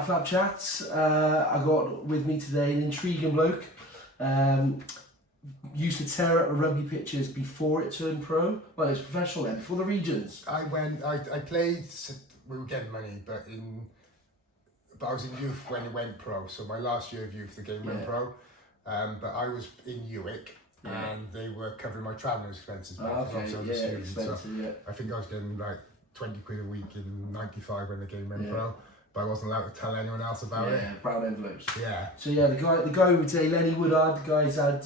Catflap Chats. I got with me today an intriguing bloke. Used to tear up the rugby pitches before it turned pro. Well, it was professional then, before the regions. I played, we were getting money, but I was in youth when it went pro. So my last year of youth, the game went pro. But I was in Uwick, and they were covering my travelling expenses. I think I was getting like 20 quid a week in '95 when the game went pro. But I wasn't allowed to tell anyone else about it. Yeah, brown envelopes. Yeah. So the guy with today, Lenny, Woodard, the guy's had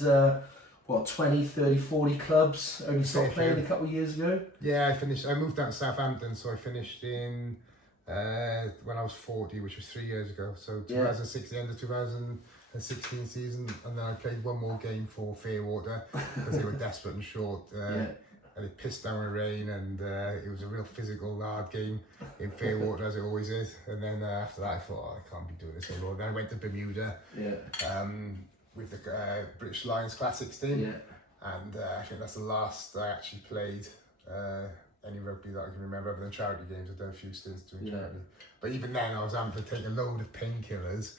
20, 30, 40 clubs. Only stopped playing a couple of years ago. Yeah, I moved down to Southampton, so I finished in when I was 40, which was 3 years ago. So 2006, the end of 2016 season, and then I played one more game for Fairwater because they were desperate and short. And it pissed down with rain, and it was a real physical, hard game in Fairwater, as it always is. And then after that, I thought, I can't be doing this anymore. Then I went to Bermuda with the British Lions Classics team. And I think that's the last I actually played any rugby that I can remember, other than charity games. I've done a few stints doing charity. But even then, I was having to take a load of painkillers.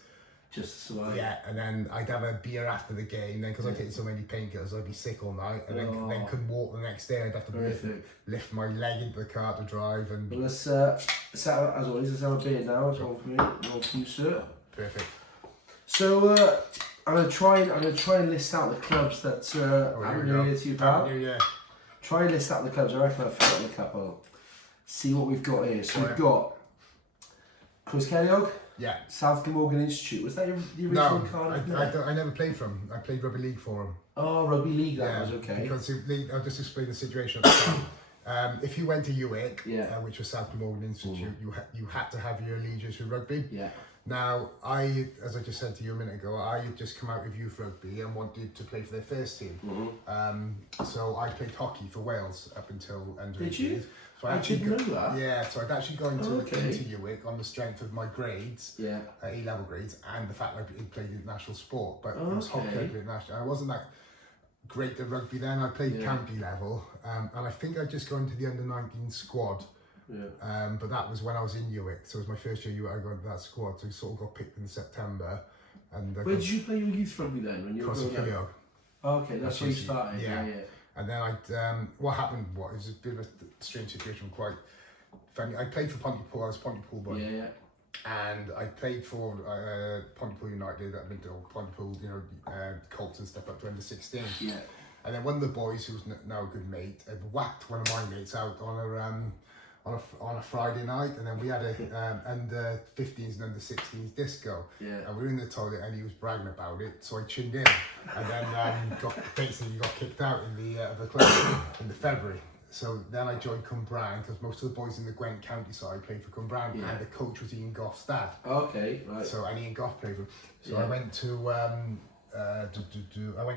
Just to survive. Yeah, and then I'd have a beer after the game. Then, because I take so many painkillers, I'd be sick all night, and then couldn't walk the next day. I'd have to lift my leg into the car to drive. And well, let's as always, let's have a beer now. It's one for me, one for you, sir. Perfect. So I'm gonna try and list out the clubs that Happy New Year to you, pal. Happy New Year. Try and list out the clubs. I reckon I've forgotten a couple. See what we've got here. So we've got Chris Kellogg. Yeah. South Glamorgan Institute. Was that the original card? No, I never played for him. I played Rugby League for him. Oh, Rugby League, that was okay. Because I'll just explain the situation at the time. If you went to Uwick, which was South Glamorgan Institute, you had to have your allegiance with rugby. Yeah. Now, as I just said to you a minute ago, I had just come out of youth rugby and wanted to play for their first team. So I played hockey for Wales up until under 18. Did you? So I didn't know that. Yeah, so I'd actually gone into Uwick on the strength of my grades, A-level grades, and the fact that I played international sport. But it was hockey I played international. I wasn't that great at rugby then. I played county level, and I think I'd just gone into the under-19 squad. But that was when I was in Uwick, so it was my first year Uwick. I got into that squad, so I sort of got picked in September. And where did you play your youth rugby then? When you were growing up? Okay, that's where you started. Yeah. And then what happened? It was a bit of a strange situation, quite funny. I played for Pontypool. I was a Pontypool boy. And I played for Pontypool United. I've been to Pontypool, Colts and stuff up to under 16. And then one of the boys, who's now a good mate, had whacked one of my mates out on a Friday night, and then we had a under 15s and under 16s disco. And we were in the toilet, and he was bragging about it, so I tuned in, and then got kicked out in the club in the February. So then I joined Cwmbran, because most of the boys in the Gwent County side played for Cwmbran, and the coach was Ian Goff's dad. Okay, right. So and Ian Goff played for him. So I went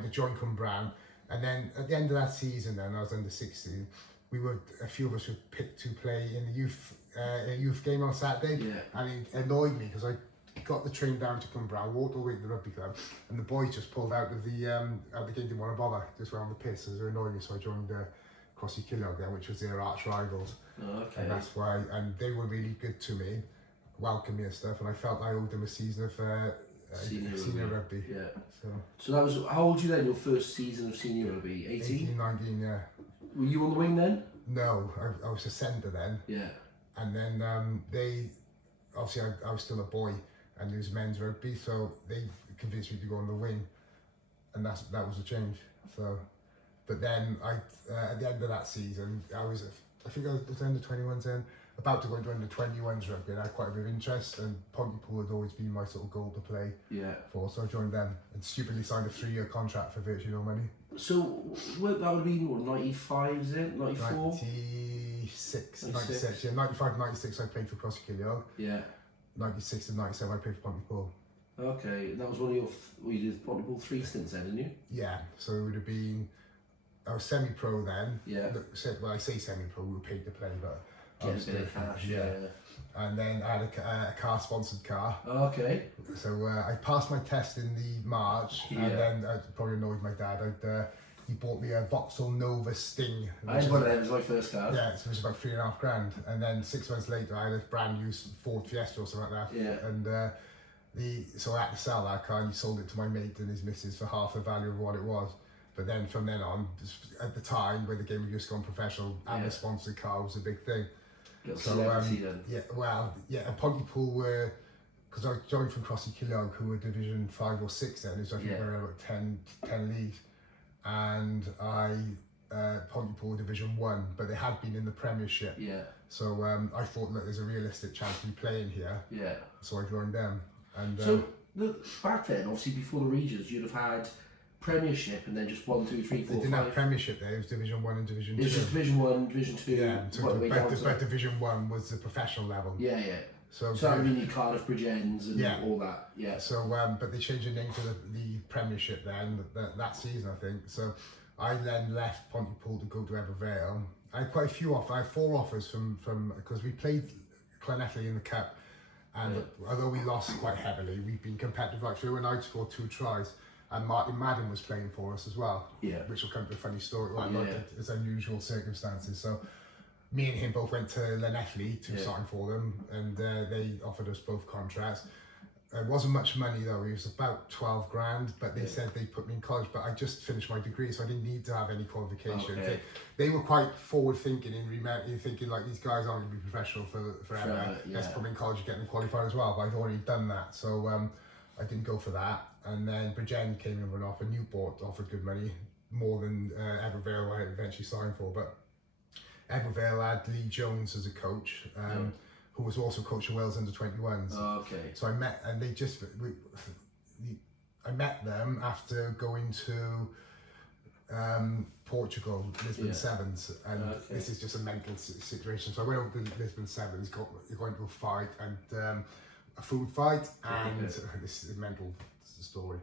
to join Cwmbran, and then at the end of that season, then I was under 16. A few of us were picked to play in the youth game on Saturday, and it annoyed me because I got the train down to Cwmbran, walked all the way to the rugby club, and the boys just pulled out of the game, didn't want to bother, just went on the piss, so they were annoying me, so I joined Crossy Kellogg then, which was their arch rivals. Okay. And that's why, and they were really good to me, welcomed me and stuff, and I felt I owed them a season of senior rugby. So that was, how old were you then, your first season of senior rugby? 18? 19, yeah. Were you on the wing then? No, I was a centre then. And then obviously I was still a boy, and there was men's rugby, so they convinced me to go on the wing, and that was a change. So, but then at the end of that season, I think I was under 21s then, about to go into under 21s rugby, and I had quite a bit of interest, and Pontypool had always been my sort of goal to play for, so I joined them and stupidly signed a 3-year contract for virtually no money. So that would have been 95, is it? 94? 96, 96. Yeah, 95, 96 I played for Crossy Kellogg. 96 and 97 I played for Pontypool. Okay, that was one of you did Pontypool 3 stints then, didn't you? Yeah, so it would have been, I was semi-pro then. Well, I say semi-pro, we were paid to play, but I was still cash. And then I had a car-sponsored car. Okay. So I passed my test in the March, and then I probably annoyed my dad. he bought me a Vauxhall Nova Sting. I had one of them as my first car. Yeah, so it was about $3,500. And then 6 months later, I had a brand new Ford Fiesta or something like that. Yeah. And so I had to sell that car, and he sold it to my mate and his missus for half the value of what it was. But then from then on, at the time when the game had just gone professional, and the sponsored car was a big thing. So and Pontypool were, because I joined from Crossy Kilog, who were Division 5 or 6 then, so I think they were about 10 leagues, and Pontypool Division 1, but they had been in the Premiership. Yeah. So I thought that there's a realistic chance of me playing here. Yeah. So I joined them. And so back then, obviously before the regions, you'd have had Premiership and then just 1, 2, 3, 4, 5. They didn't have Premiership there. It was Division 1 and Division 2. It was just Division 1, Division 2. Yeah. So but Division 1 was the professional level. Yeah, yeah. So that really Cardiff Bridge Ends and all that. Yeah. So but they changed the name to the Premiership then that season, I think. So I then left Pontypool to go to Ebervale. I had quite a few offers. I had 4 offers from because we played Llanelli in the cup, and although we lost quite heavily, we've been competitive right through. And I scored 2 tries, and Martin Madden was playing for us as well. Yeah, which will come to a funny story. It's unusual circumstances. So me and him both went to Llanelli to sign for them, and they offered us both contracts. It wasn't much money though, it was about 12 grand, but they said they put me in college, but I just finished my degree, so I didn't need to have any qualification. Okay. They were quite forward thinking in thinking like, these guys aren't going to be professional forever. Let's put them in college and get them qualified as well, but I'd already done that, so I didn't go for that. And then Bridgend came in with an offer. Newport offered good money, more than Ebervale I eventually signed for, but Ebervale had Lee Jones as a coach, who was also coaching Wales under-21s. Oh, okay. So I met, and I met them after going to Portugal, Lisbon Sevens, and this is just a mental situation. So I went over to Lisbon Sevens, going to a fight, and a food fight, and this is a mental story.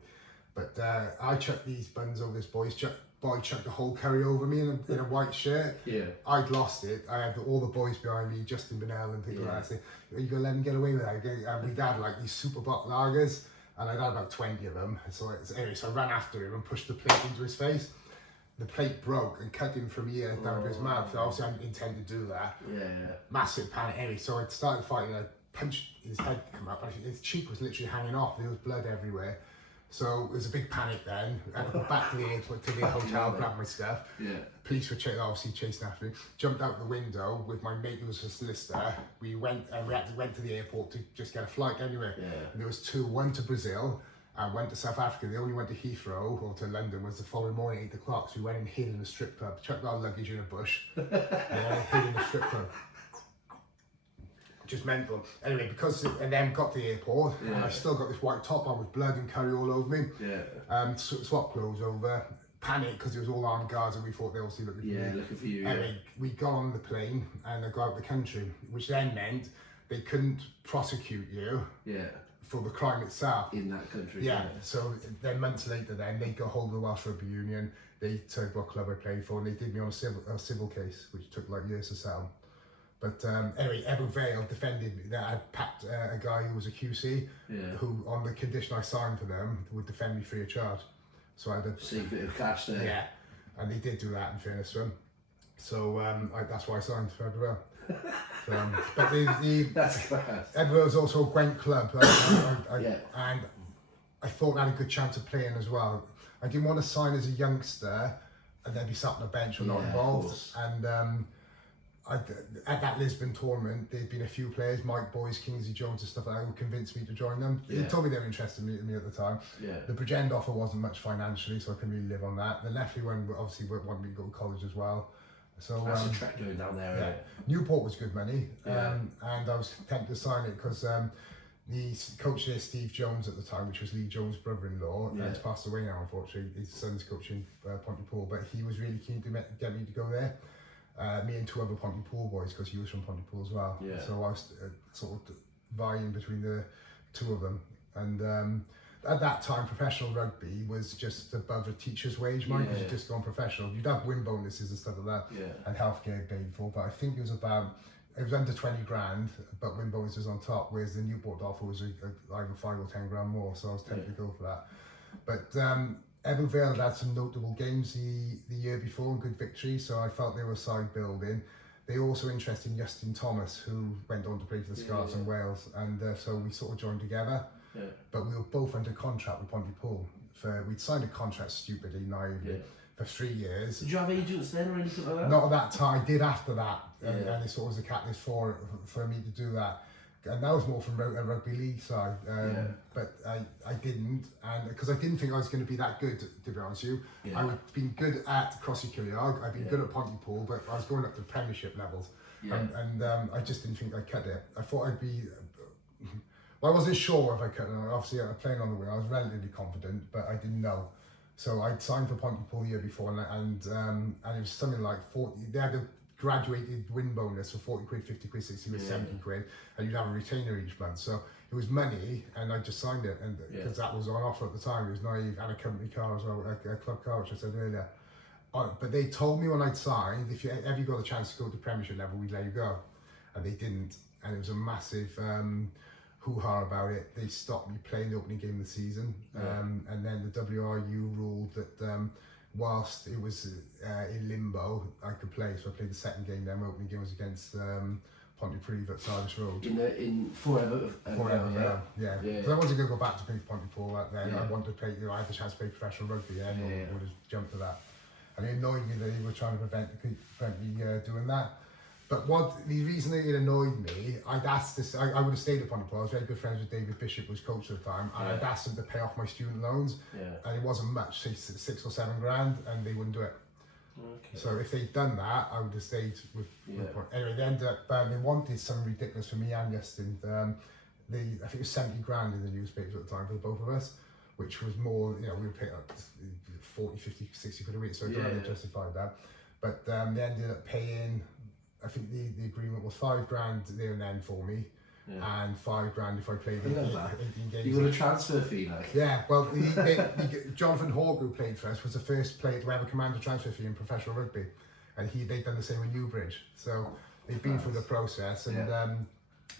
But I chucked these buns over this boy chucked the whole curry over me in a white shirt. Yeah. I'd lost it. I had all the boys behind me, Justin Bennell and people like that, saying, "Are you going to let him get away with that?" And we'd had like these super bot lagers, and I'd had about 20 of them. So I ran after him and pushed the plate into his face. The plate broke and cut him from here down to his mouth. So obviously I didn't intend to do that. Yeah. Massive panic. Anyway, so I started fighting, and I punched his head come up, and his cheek was literally hanging off. There was blood everywhere. So it was a big panic then. I had to go back to the airport, to the hotel, grab my stuff. Yeah. Police were obviously chasing after me. Jumped out the window with my mate who was a solicitor. We went to the airport to just get a flight anyway. Yeah. And there was 2, one to Brazil and one to South Africa. They only went to Heathrow or to London was the following morning, 8 o'clock. So we went and hid in a strip club, chucked our luggage in a bush, and hid in a strip club. Just mental. Anyway, and then got to the airport, and I still got this white top on with blood and curry all over me. Yeah. Swap clothes over. Panic because it was all armed guards, and we thought they obviously looking for me. Looking for you. Anyway, we got on the plane and I got out the country, which then meant they couldn't prosecute you. Yeah. For the crime itself. In that country. Yeah. So then months later, then they got hold of the Welsh Rugby Union. They took what club I played for, and they did me on a civil case, which took like years to settle. But anyway, Ebervale defended me. I had packed a guy who was a QC, who, on the condition I signed for them, would defend me free of charge. So I had a bit of cash there. Yeah, and they did do that in fairness to them. So that's why I signed for Ebervale. But that's class. Ebervale was also a Gwent club, and I thought I had a good chance of playing as well. I didn't want to sign as a youngster and then be sat on the bench or not involved. And at that Lisbon tournament, there'd been a few players, Mike Boyce, Kingsley Jones and stuff like that, who convinced me to join them. They told me they were interested in me at the time. Yeah. The Bridgend offer wasn't much financially, so I couldn't really live on that. The Leffley one obviously wanted me to go to college as well. So that's a track going down there. Yeah. Newport was good money, and I was tempted to sign it because the coach there, Steve Jones at the time, which was Lee Jones' brother-in-law, has passed away now, unfortunately. His son's coaching Pontypool, but he was really keen to get me to go there. Me and 2 other Pontypool boys, because he was from Pontypool as well. Yeah. So I was sort of vying between the 2 of them. And at that time, professional rugby was just above a teacher's wage, because you'd just gone professional. You'd have win bonuses and stuff like that, and healthcare paid for. But I think it was under 20 grand, but win bonuses on top, whereas the Newport offer was either 5 or 10 grand more. So I was tempted to go for that. But Ebbw Vale had some notable games the year before and good victories, so I felt they were side building. They also interested in Justin Thomas, who went on to play for the Scarlets in Wales, and so we sort of joined together. Yeah. But we were both under contract with Pontypool. We'd signed a contract stupidly, naively, for 3 years. Did you have agents then or anything like that? Not at that time. I did after that, and it sort of was a catalyst for me to do that. And that was more from a Rugby League side, but I didn't, and because I didn't think I was going to be that good, to be honest with you. I would been good at Crossy Killiard, I'd been good at Pontypool, but I was going up to Premiership levels, and I just didn't think I'd cut it. I thought I'd be, well, I wasn't sure if I cut it. Obviously, I was playing on the wing, I was relatively confident, but I didn't know. So I'd signed for Pontypool the year before, and it was something like 40. They had a graduated win bonus for 40 quid, 50 quid, 60 quid, 70 quid, and you'd have a retainer each month. So it was money, and I just signed it, and because that was on offer at the time. It was naive, and a company car as well, a club car, which I said earlier. But they told me when I'd signed, if you ever got a chance to go to Premiership level, we'd let you go, and they didn't, and it was a massive hoo-ha about it. They stopped me playing the opening game of the season, and then the WRU ruled that whilst it was in limbo, I could play. So I played the second game. Then my opening game was against Pontypridd at Sardis Road. In forever. Yeah. Because I wasn't going to go back to play for Pontypool that then. I wanted to play. I had the chance to play professional rugby. I would have jumped to that. And it annoyed me that they were trying to prevent me doing that. But the reason that it annoyed me, I'd asked this, I would have stayed at Pontypool. I was very good friends with David Bishop, who was coach at the time, and I'd asked him to pay off my student loans, and it wasn't much, say 6 or 7 grand, and they wouldn't do it. Okay. So if they'd done that, I would have stayed with anyway, they ended up, they wanted some ridiculous for me and Justin. I think it was 70 grand in the newspapers at the time for the both of us, which was more, we were paying up 40, 50, 60 quid a week, so I don't know if they justified that. But they ended up paying, I think the agreement was 5 grand there and then for me, and 5 grand if I played 18 games. You got a transfer fee, like? Yeah, well, Jonathan Hawke, who played for us, was the first player to ever command a transfer fee in professional rugby, and they'd done the same with Newbridge. So they've been through the process, and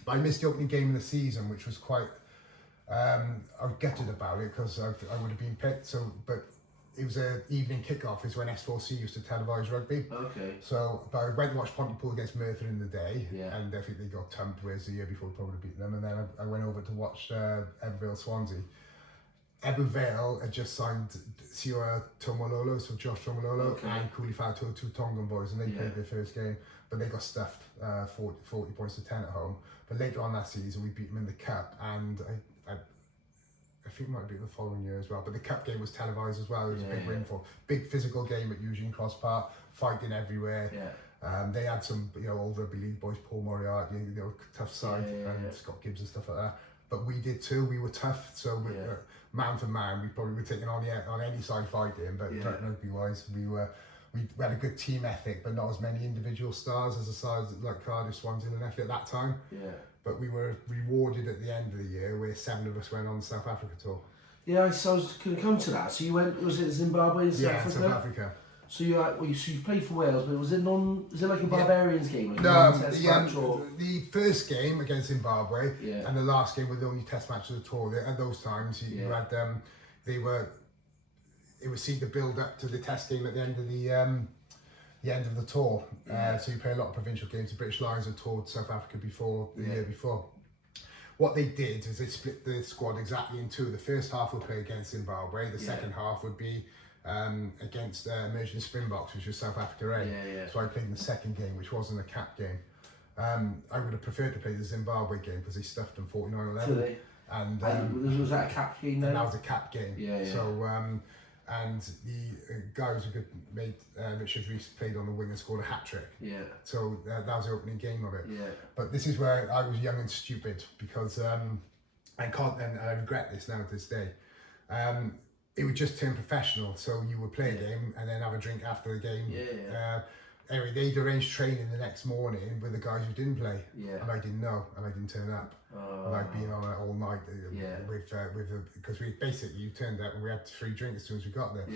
but I missed the opening game of the season, which was quite. I was gutted about it because I would have been picked. So, but it was an evening kickoff, is when S4C used to televise rugby. Okay. So, but I went to watch Pontypool against Merthyr in the day, and I think they got thumped, whereas the year before we probably beat them. And then I went over to watch Ebbw Vale Swansea. Ebbw Vale had just signed Siwa Tomololo, so Josh Tomololo, and Coolifao, two Tongan boys, and they played their first game, but they got stuffed 40 points to 10 at home. But later on that season, we beat them in the cup, and I think it might be the following year as well, but the cup game was televised as well. It was a big win for big physical game at Eugene Cross Park, fighting everywhere. They had some old Rugby League boys, Paul Moriarty, tough side, and Scott Gibbs and stuff like that. But we did too. We were tough, so man for man, we probably were taking on any side fighting. But rugby wise, we had a good team ethic, but not as many individual stars as the sides like Cardiff, Swansea, and Lenny at that time. But we were rewarded at the end of the year where 7 of us went on the South Africa tour. Yeah, I was going to come to that. So you went, was it Zimbabwe and South Africa? South Africa. So you played for Wales, but was it like a Barbarians game? Like the first game against Zimbabwe and the last game were the only test matches of the tour. At those times, you had it was seen to build up to the test game at the end of the tour. So you play a lot of provincial games. The British Lions had toured South Africa before the year before. What they did is they split the squad exactly in 2. The first half would play against Zimbabwe. The second half would be against Emerging Springboks, which was South Africa A. So I played in the second game, which wasn't a cap game. I would have preferred to play the Zimbabwe game because they stuffed them 49-11. And was that a cap game then? And that was a cap game. So and the guy was a good mate, Richard Rees, played on the wing and scored a hat-trick. So that was the opening game of it. But this is where I was young and stupid because and I regret this now to this day. It would just turn professional, so you would play a game and then have a drink after the game. Anyway, they'd arranged training the next morning with the guys who didn't play, and I didn't know, and I didn't turn up. And I'd been on it all night because we basically, you turned up and we had 3 drinks as soon as we got there.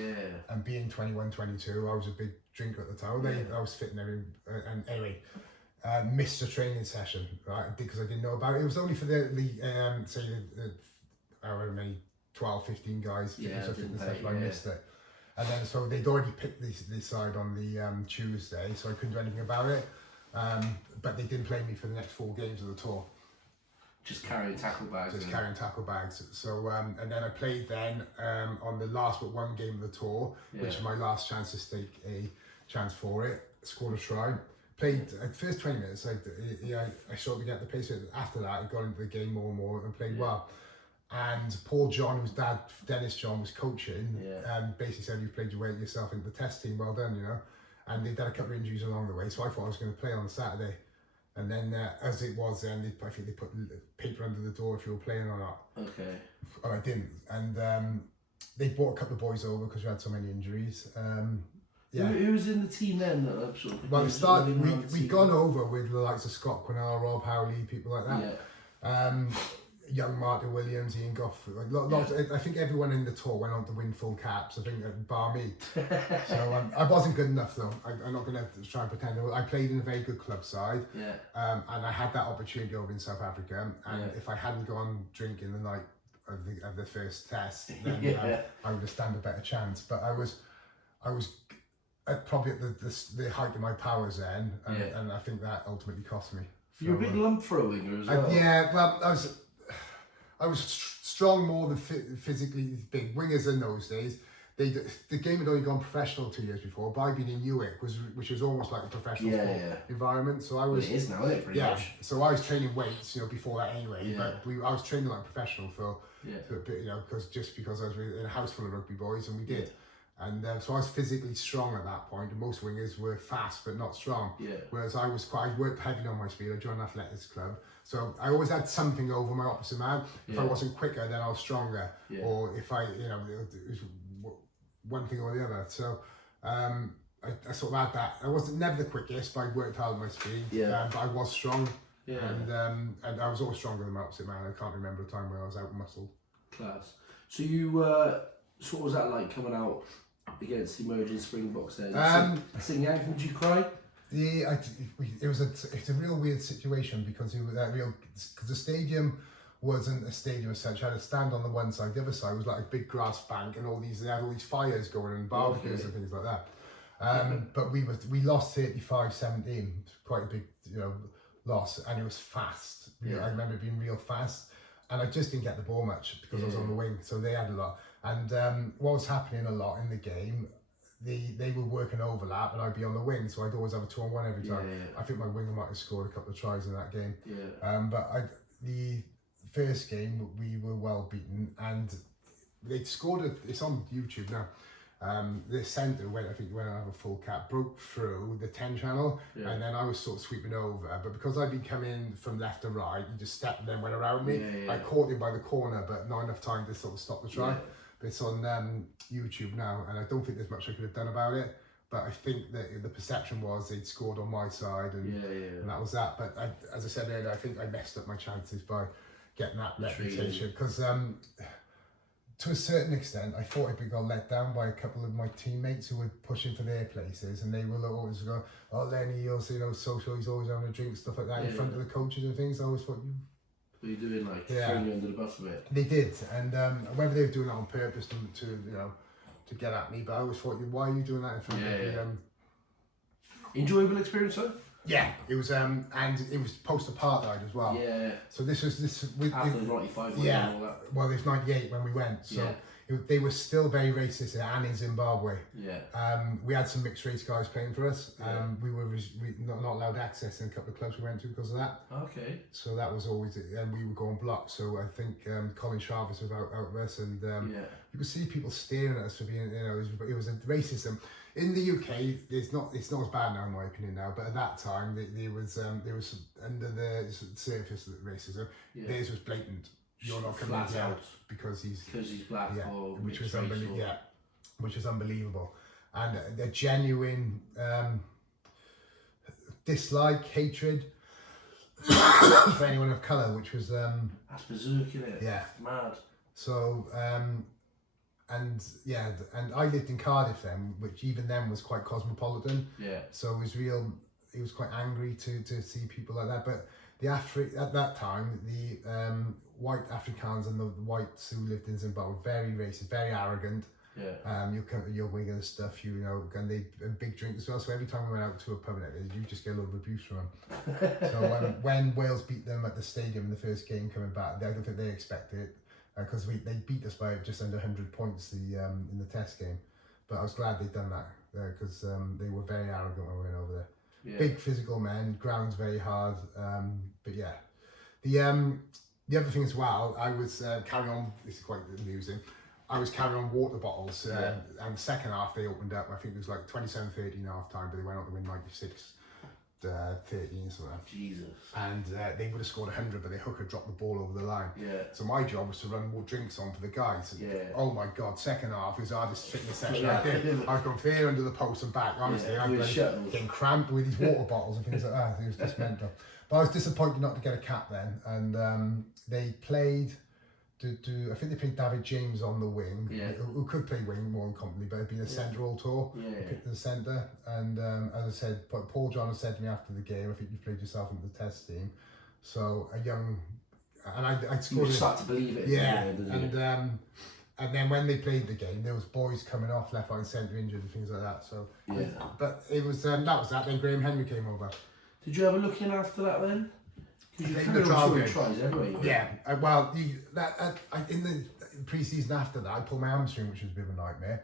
And being 21, 22, I was a big drinker at the time. I was fitting every, and anyway, missed a training session, right? Because I didn't know about it. It was only for however many 12, 15 guys, fitness or fitness session, I missed it. And then, so they'd already picked this side on the Tuesday, so I couldn't do anything about it. But they didn't play me for the next 4 games of the tour. Just carrying tackle bags. Just carrying tackle bags. So, and then I played then on the last but one game of the tour, which was my last chance to stake a chance for it. Scored a try. Played the first 20 minutes. I sort of get the pace. After that, I got into the game more and more and played well. And Paul John, whose dad Dennis John was coaching, basically said, "You've played your way yourself into the test team. Well done, you know." And they'd had a couple of injuries along the way, so I thought I was going to play on Saturday. And then, as it was, then I think they put paper under the door if you were playing or not. Okay. Oh, I didn't. And they brought a couple of boys over because we had so many injuries. Who was in the team then? That sort of well, we'd gone over with the likes of Scott Quinnell, Rob Howley, people like that. Yeah. Young Martin Williams, Ian Goff, lots. I think everyone in the tour went on to win full caps. I think bar me. So I wasn't good enough though. I'm not going to try and pretend. I played in a very good club side. Yeah. And I had that opportunity over in South Africa. And if I hadn't gone drinking the night of the first test, then I would have stand a better chance. But I was probably at the height of my powers then, and I think that ultimately cost me. You're a big lump for a winger as well. Well, I was strong more than physically big. Wingers in those days, the game had only gone professional 2 years before, but I'd been in UWIC, which was almost like a professional sport environment. So I was. It is now, isn't it? Pretty much. So I was training weights, before that anyway. But I was training like a professional for a bit, because I was in a house full of rugby boys, and we did. And so I was physically strong at that point, and most wingers were fast but not strong. Yeah. Whereas I worked heavily on my speed. I joined an athletics club, so I always had something over my opposite man. If I wasn't quicker, then I was stronger, or if I, it was one thing or the other. So I sort of had that. I wasn't never the quickest, but I worked hard on my speed. But I was strong, and I was always stronger than my opposite man. I can't remember a time where I was out muscled. Class. So you, so what was that like coming out against the emerging Springboks then? Singing Anthem, did you cry? Yeah, it's a real weird situation because because the stadium wasn't a stadium as such. I had a stand on the one side, the other side was like a big grass bank, and they had all these fires going and barbecues and things like that. But we lost 35-17, quite a big loss, and it was fast. I remember it being real fast, and I just didn't get the ball much because I was on the wing, so they had a lot. And what was happening a lot in the game, they were working overlap and I'd be on the wing, so I'd always have a 2-on-1 every time. I think my winger might have scored a couple of tries in that game. But the first game we were well beaten, and they scored it's on YouTube now. The centre went out of a full cap, broke through the 10 channel, and then I was sort of sweeping over. But because I'd been coming from left to right, he just stepped and then went around me. I caught him by the corner, but not enough time to sort of stop the try. But it's on YouTube now, and I don't think there's much I could have done about it. But I think that the perception was they'd scored on my side, and that was that. But as I said earlier, I think I messed up my chances by getting that reputation, because to a certain extent, I thought I'd got let down by a couple of my teammates who were pushing for their places, and they were always going, "Oh, Lenny, you'll see, social, he's always having a drink," stuff like that in front of the coaches and things. I always thought, were you doing throwing you under the bus a bit? They did, and whether they were doing that on purpose to get at me, but I always thought, why are you doing that in front of me? Enjoyable experience, though? Yeah, it was, and it was post-apartheid as well. Yeah. So this was after the 95. Yeah. All that. Well, it was 98 when we went. So they were still very racist, and in Zimbabwe. Yeah. We had some mixed race guys playing for us. We were not allowed access in a couple of clubs we went to because of that. Okay. So that was always it, and we were going blocked. So I think Colin Jarvis was out of us, and you could see people staring at us for being, it was a racism. In the UK, it's not as bad now in my opinion now, but at that time there was under the surface of racism. Theirs was blatant. You're not coming out because he's black, or which was unbelievable. Which was unbelievable, and the genuine dislike, hatred for anyone of colour, which was that's berserk, isn't it? Yeah, mad. So and I lived in Cardiff then, which even then was quite cosmopolitan. Yeah. So it was real. He was quite angry to see people like that. But at that time, white Afrikaans and the whites who lived in Zimbabwe, very racist, very arrogant. Yeah. You're wigging and stuff, you know, and they big drink as well. So every time we went out to a pub, you just get a lot of abuse from them. So when Wales beat them at the stadium in the first game coming back, I don't think they expected it because they beat us by just under 100 points in the test game. But I was glad they'd done that because they were very arrogant when we went over there. Yeah. Big physical men, ground's very hard. But yeah, the other thing as well, I was carrying on. This is quite amusing. I was carrying on water bottles, and the second half they opened up. I think it was like 27-13 half time, but they went on to win 96-13 something. Jesus. And they would have scored 100, but their hooker dropped the ball over the line. Yeah. So my job was to run more drinks on for the guys. Yeah. Oh my God, second half was the hardest fitness session I did. I was going clear under the post and back, honestly. I was getting cramped with these water bottles and things like that. It was just mental. But I was disappointed not to get a cap then. And they played... I think they played David James on the wing, who could play wing more than competently, but had been a centre all tour. Picked the centre, and as I said, Paul John has said to me after the game, I think you played yourself into the test team, so a young, and I scored. You start to believe it. Yeah, and then when they played the game, there was boys coming off left, right, and centre injured and things like that. So but it was that was that. Then Graham Henry came over. Did you have a look in after that then? You the trial game. Tries everywhere. Yeah, well, in the pre-season after that, I pulled my hamstring, which was a bit of a nightmare,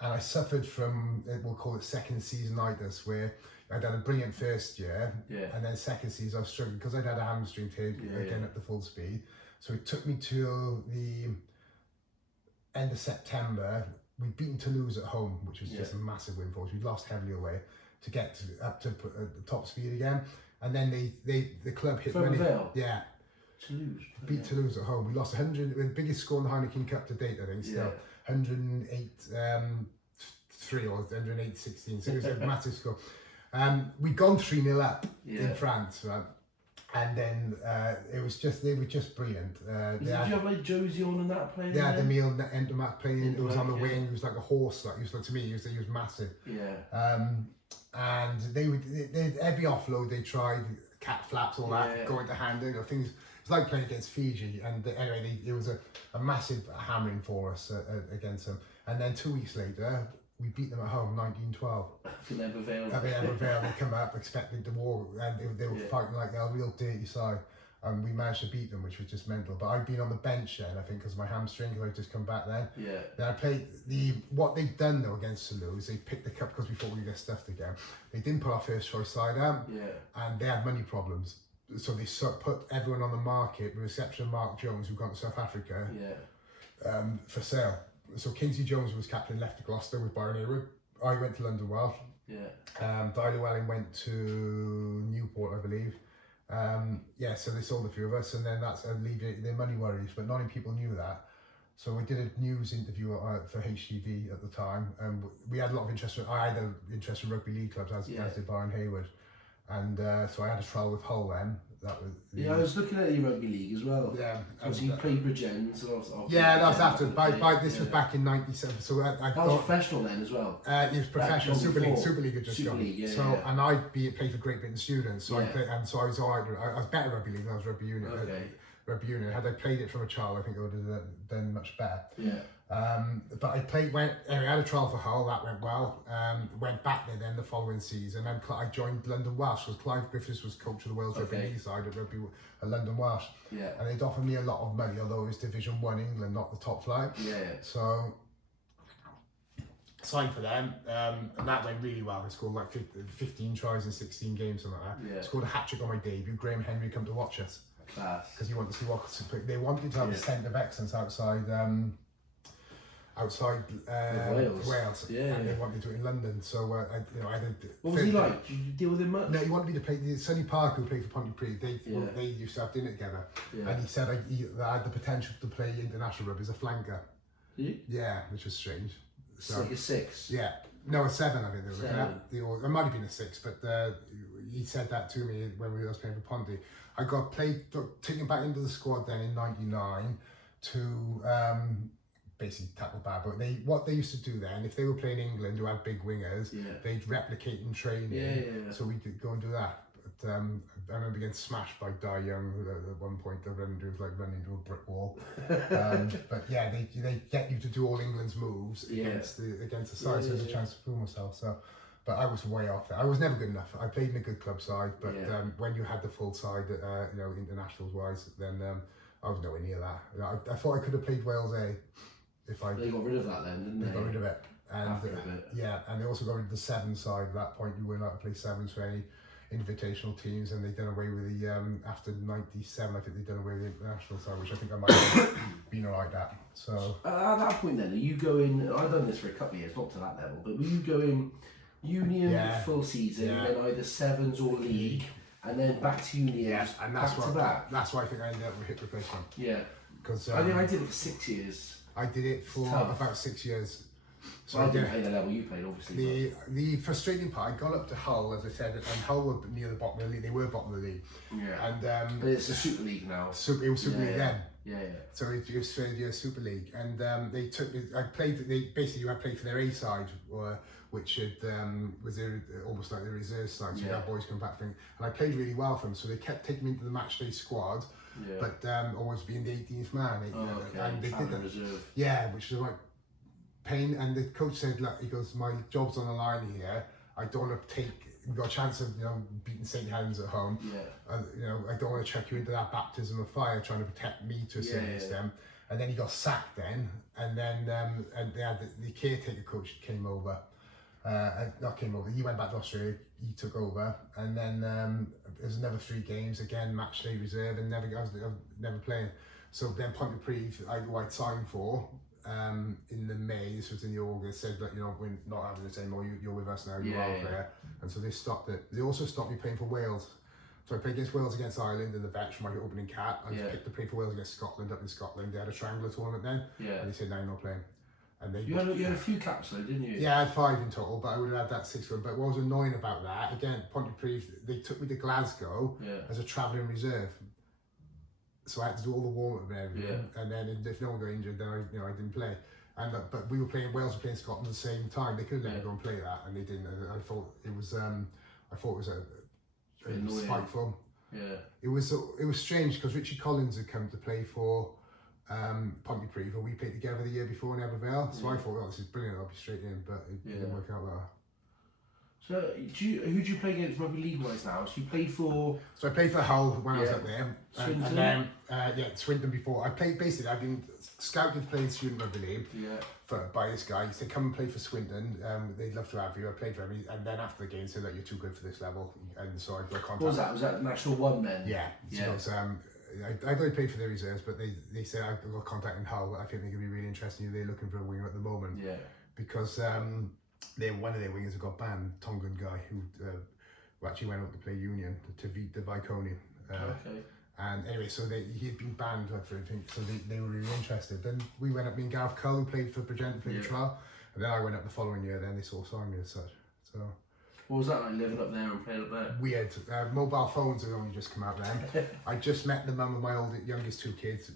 and I suffered from we'll call it second seasonitis, where I'd had a brilliant first year, and then second season I was struggling because I'd had a hamstring tear again at the full speed. So it took me till the end of September. We'd beaten Toulouse at home, which was just a massive win for us. We'd lost heavily away to get up to the top speed again. And then the club hit money. Toulouse. Beat Toulouse at home. We lost 100, the biggest score in the Heineken Cup to date, I think, still. 108-3 or 108-16. So it was a massive score. We'd gone 3-0 up in France, right? And then they were just brilliant. Did you have like Josie on and that playing? Yeah, the Emile Endermack playing. He was on the wing. He was like a horse. Like to me, he was massive. Yeah. And they every offload they tried Catflaps, all that, going to hand, things. It's like playing against Fiji, and anyway, it was a massive hammering for us against them. And then 2 weeks later, we beat them at home, 19-12. At the Vale, they come up expecting to war, and they were fighting like a real dirty side. And we managed to beat them, which was just mental. But I'd been on the bench then, I think, because of my hamstring, because I'd just come back then. Yeah. Then I played what they'd done though against Toulouse, they picked the cup because we thought we'd get stuffed again. They didn't put our first choice side out, and they had money problems. So they put everyone on the market, with the exception of Mark Jones, who'd gone to South Africa, for sale. So Kingsley Jones was captain, left to Gloucester with Byron Hayward. I went to London Welsh. Di Llewellyn went to Newport, I believe. So they sold a few of us, and then that's alleviated their money worries, but not many people knew that. So we did a news interview for HTV at the time, and we had a lot of interest. I had an interest in rugby league clubs, as did Byron Hayward, and so I had a trial with Hull then. That was I was looking at your rugby league as well. So you played Bridgend. That was after. This was back in '97. So I that was professional then as well. It was professional. Super League had just Super gone. League, and I played for Great Britain students. So I played, and so I was alright. I was better at rugby league than I was rugby union. Rugby union. Had I played it from a child, I think I would have done much better. But I had a trial for Hull, that went well. Went back there then the following season, and I joined London Welsh because Clive Griffiths was coach of the Wales Rugby League side at London Welsh. And they'd offered me a lot of money, although it was Division 1 England, not the top flight. So signed for them, and that went really well. I scored like 15 tries in 16 games, something like that. Scored a hat-trick on my debut. Graham Henry come to watch us. Because he wanted to see what they wanted to have a centre of excellence outside Wales, and they wanted to do it in London. So I had a. What was he like? Did you deal with him much? No, he wanted me to play. Sonny Parker, who played for Pontypridd, they used to have dinner together, and he said I had the potential to play international rugby as a flanker. Yeah, which was strange. So like a 6. Yeah, no, a 7. I think they were. It might have been a 6, but he said that to me when we was playing for Ponty. I got taken back into the squad then in '99 to basically tackle bad. But what they used to do then, if they were playing England who had big wingers, they'd replicate in training. So we did go and do that. I remember getting smashed by Di Young at one point. They running into a brick wall. But yeah, they get you to do all England's moves against the side, so there's a chance to prove myself. So, but I was way off there. I was never good enough. I played in a good club side, but when you had the full side, internationals wise, then I was nowhere near that. I thought I could have played Wales A if I. They got rid of that then, didn't they? They got rid of it. And after a bit. yeah, and they also got rid of the 7 side. At that point, you weren't allowed to play 7s for any invitational teams, and they'd done away with the after '97. I think they'd done away with the international side, which I think I might have been alright at. So at that point, then, are you going? I've done this for a couple of years, not to that level, but were you going union full season, and then either 7s or league, and then back to union, and that's back to back? That's why I think I ended up with hip replacement. Yeah, because I think I did it for 6 years. I did it for about 6 years. So I didn't play the level you played, obviously. The frustrating part, I got up to Hull, as I said, and Hull were near the bottom of the league. They were bottom of the league. Yeah. And but it's a Super League now. It was Super League then. Yeah. So it was Australia Super League, and they took me. I played. Basically I played for their A side, which was almost like the reserve side. So our boys come back from, and I played really well for them. So they kept taking me into the match day squad, but always being the 18th man. And they did that. Reserve. Yeah, which was like pain. And the coach said, "Look," he goes, "My job's on the line here. I don't want to take. We've got a chance of beating St Helens at home. I don't want to chuck you into that baptism of fire, trying to protect me to a certain extent." And then he got sacked then, and then and they had the caretaker coach came over. He went back to Australia. He took over, and then there was another 3 games again, match day reserve, and I was never playing. So then Pontypridd, I'd signed for. In the May, this was in the August, said that we're not having this anymore. You're with us now. You are a player, and so they stopped it. They also stopped me playing for Wales. So I played against Wales, against Ireland in the Vetch for my opening cap. I picked to play for Wales against Scotland up in Scotland. They had a triangular tournament then, and they said no, you're not playing. And you had a few caps though, didn't you? Yeah, I had 5 in total, but I would have had that 6th one. But what was annoying about that, again, Pontypridd, they took me to Glasgow as a travelling reserve. So I had to do all the warm-up and everything, and then if no one got injured, then I didn't play. And but we were playing Wales were playing Scotland at the same time. They couldn't let me go and play that, and they didn't. And I thought it was spiteful. Yeah. It was strange because Richie Collins had come to play for Pontypridd, and we played together the year before in Ebervale. So I thought, this is brilliant. I'll be straight in, but it didn't work out like that. So, who do you play against Rugby League wise now? So you played for. So I played for Hull when I was up there, Swinton. And then Swinton before. I played basically. I've been scouted to play in Student Rugby League by this guy. He said, "Come and play for Swinton. They'd love to have you." I played for him, and then after the game, he said, "Look, you're too good for this level." And so I got contact. What was that? Was that National 1 then? Yeah. So I only played for their reserves, but they said I got contact in Hull. I think they could be really interesting. They're looking for a winger at the moment. Yeah. Because one of their wingers got banned, Tongan guy who actually went out to play Union, to Viconi. And anyway, so he had been banned for everything, so they were really interested. Then we went up, me and Gareth Cull, who played for Bridgend, played the trial, and then I went up the following year. Then they sort of signed me as such. So. What was that like, living up there and playing up there? Weird. Mobile phones had only just come out then. I just met the mum of my oldest two kids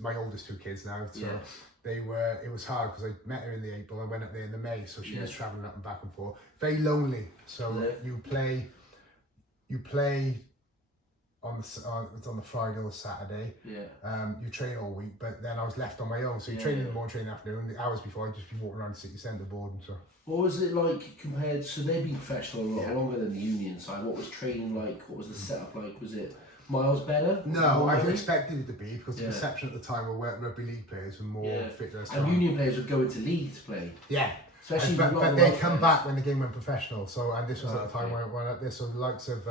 now. So it was hard because I met her in the April. I went up there in the May, so she was travelling up and back and forth. Very lonely. So you play on the Friday or Saturday. You train all week, but then I was left on my own. So you train in the morning, train in the afternoon. The hours before, I'd just be walking around the city centre board and so. What was it like compared? So they've been professional a lot longer than the union side. What was training like? What was the setup like? Was it miles better? No, I expected it to be because the perception at the time were Rugby League players were more fit. And union players would go into league to play. Yeah. Especially but they come back when the game went professional. So and this was at the time when I went up there. So the likes of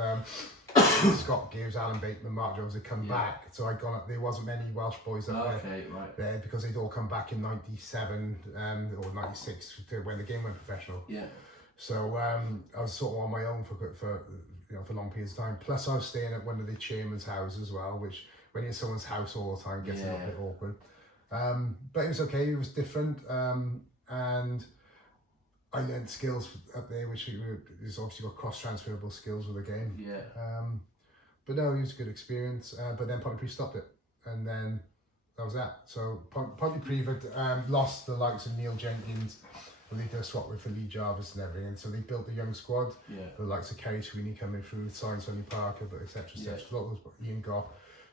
Scott Gibbs, Alan Bateman, Mark Jones had come back. So I'd gone up. There wasn't many Welsh boys up there because they'd all come back in '97 or '96 when the game went professional. Yeah. So I was sort of on my own for long periods of time. Plus I was staying at one of the chairman's houses as well, which when you're in someone's house all the time gets a little bit awkward. But it was okay. It was different, and I learned skills up there, which is obviously got cross-transferable skills with the game. Yeah. But no, it was a good experience. But then Pontypridd stopped it, and then that was that. So Pontypridd had lost the likes of Neil Jenkins, Well, they did a swap with Lee Jarvis and everything, and so they built a young squad. Yeah. The likes of Kerry Sweeney coming through, signed Sonny Parker, but etc. A lot of those Ian Goff.